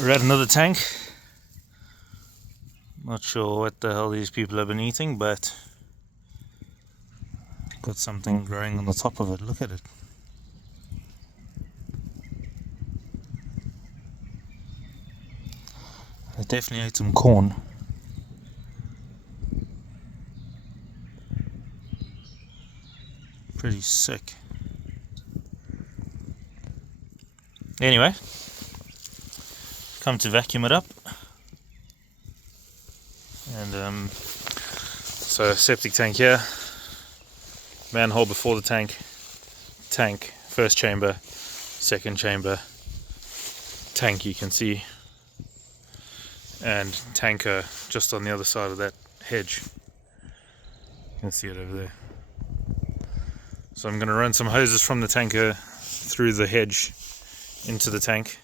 We're at another tank. Not sure what the hell these people have been eating, but got something growing on the top of it. Look at it. They definitely ate some corn. Pretty sick. Anyway, come to vacuum it up. And so septic tank here, manhole before the tank, first chamber, second chamber, tank you can see, and tanker just on the other side of that hedge. You can see it over there. So I'm going to run some hoses from the tanker through the hedge into the tank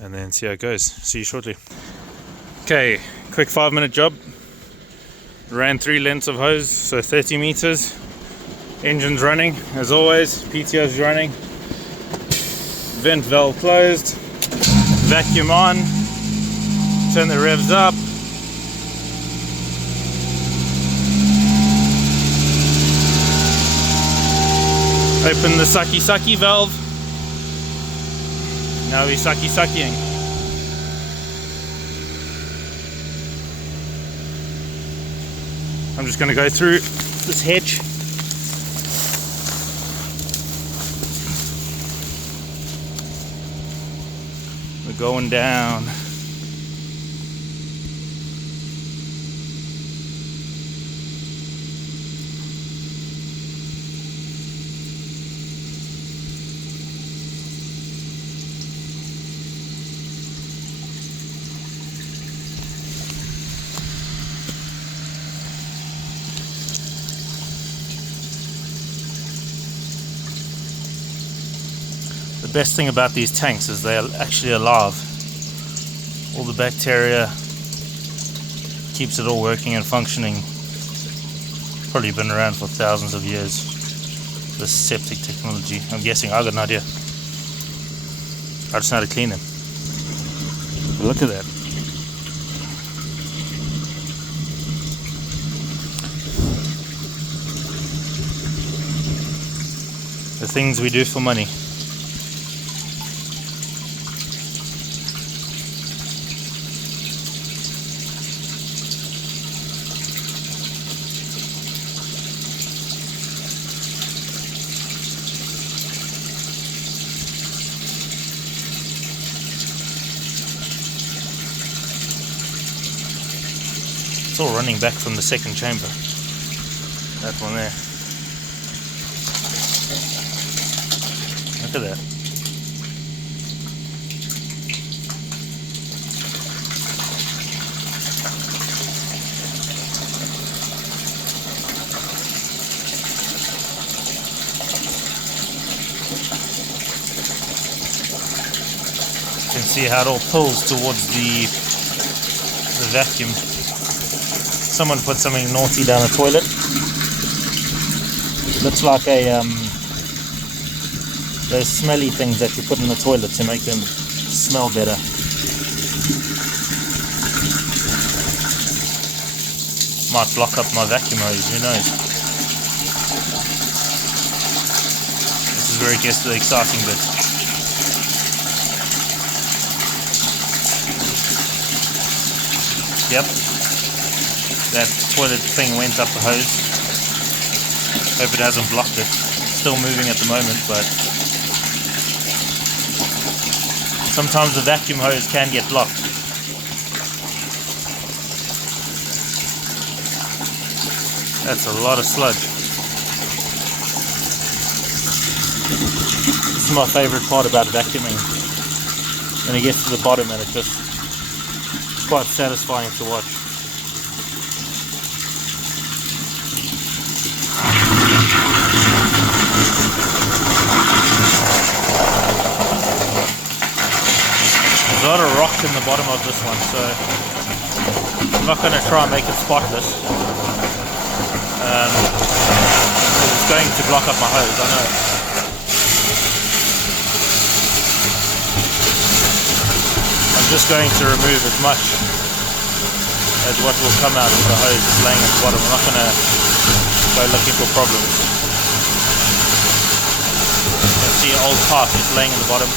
and then see how it goes. See you shortly. Okay, quick 5-minute job. Ran 3 lengths of hose, so 30 meters. Engine's running as always, PTO's running. Vent valve closed. Vacuum on. Turn the revs up. Open the sucky valve. Now we're suckying. I'm just going to go through this hedge. We're going down. The best thing about these tanks is they are actually alive. All the bacteria keeps it all working and functioning. Probably been around for thousands of years. This septic technology. I'm guessing. I got an idea. I just know how to clean them. Look at that. The things we do for money. It's all running back from the second chamber. That one there. Look at that. You can see how it all pulls towards the vacuum. Someone put something naughty down the toilet. It looks like a those smelly things that you put in the toilet to make them smell better. Might block up my vacuum hose, who knows? This is where it gets to the exciting bit. Yep. That toilet thing went up the hose. Hope it hasn't blocked it. It's still moving at the moment, but sometimes the vacuum hose can get blocked. That's a lot of sludge. This is my favorite part about vacuuming. When it gets to the bottom and it's quite satisfying to watch. There's a lot of rock in the bottom of this one, so I'm not going to try and make it spotless. It's going to block up my hose, I know. I'm just going to remove as much as what will come out of the hose is laying at the bottom. I'm not going to go looking for problems. You can see old pipe just laying in the bottom.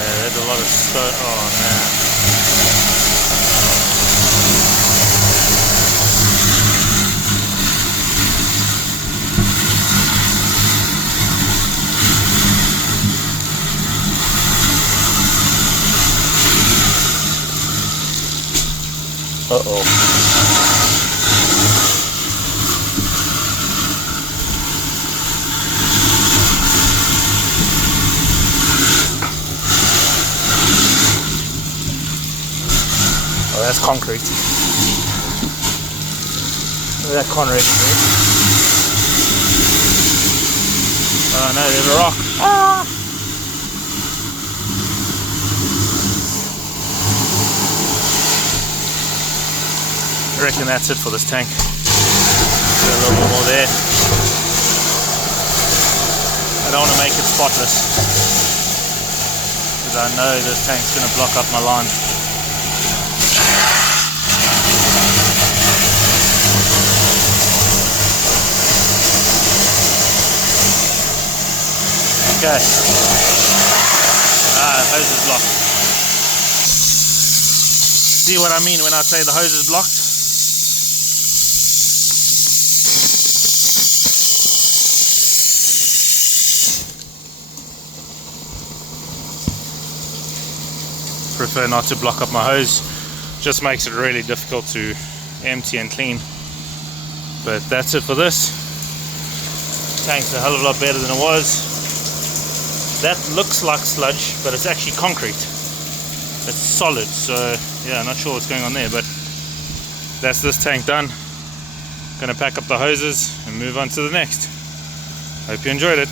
Yeah, there's a lot of stuff. Oh man. Uh-oh. Oh, that's concrete. Look at that concrete. Oh no, there's a rock. Ah! I reckon that's it for this tank. Put a little bit more there. I don't want to make it spotless because I know this tank's going to block up my line. Okay. Hose is blocked. See what I mean when I say the hose is blocked? Prefer not to block up my hose, just makes it really difficult to empty and clean. But that's it for this. Tank's a hell of a lot better than it was. That looks like sludge, but it's actually concrete. It's solid, so yeah, not sure what's going on there, but that's this tank done. Gonna pack up the hoses and move on to the next. Hope you enjoyed it.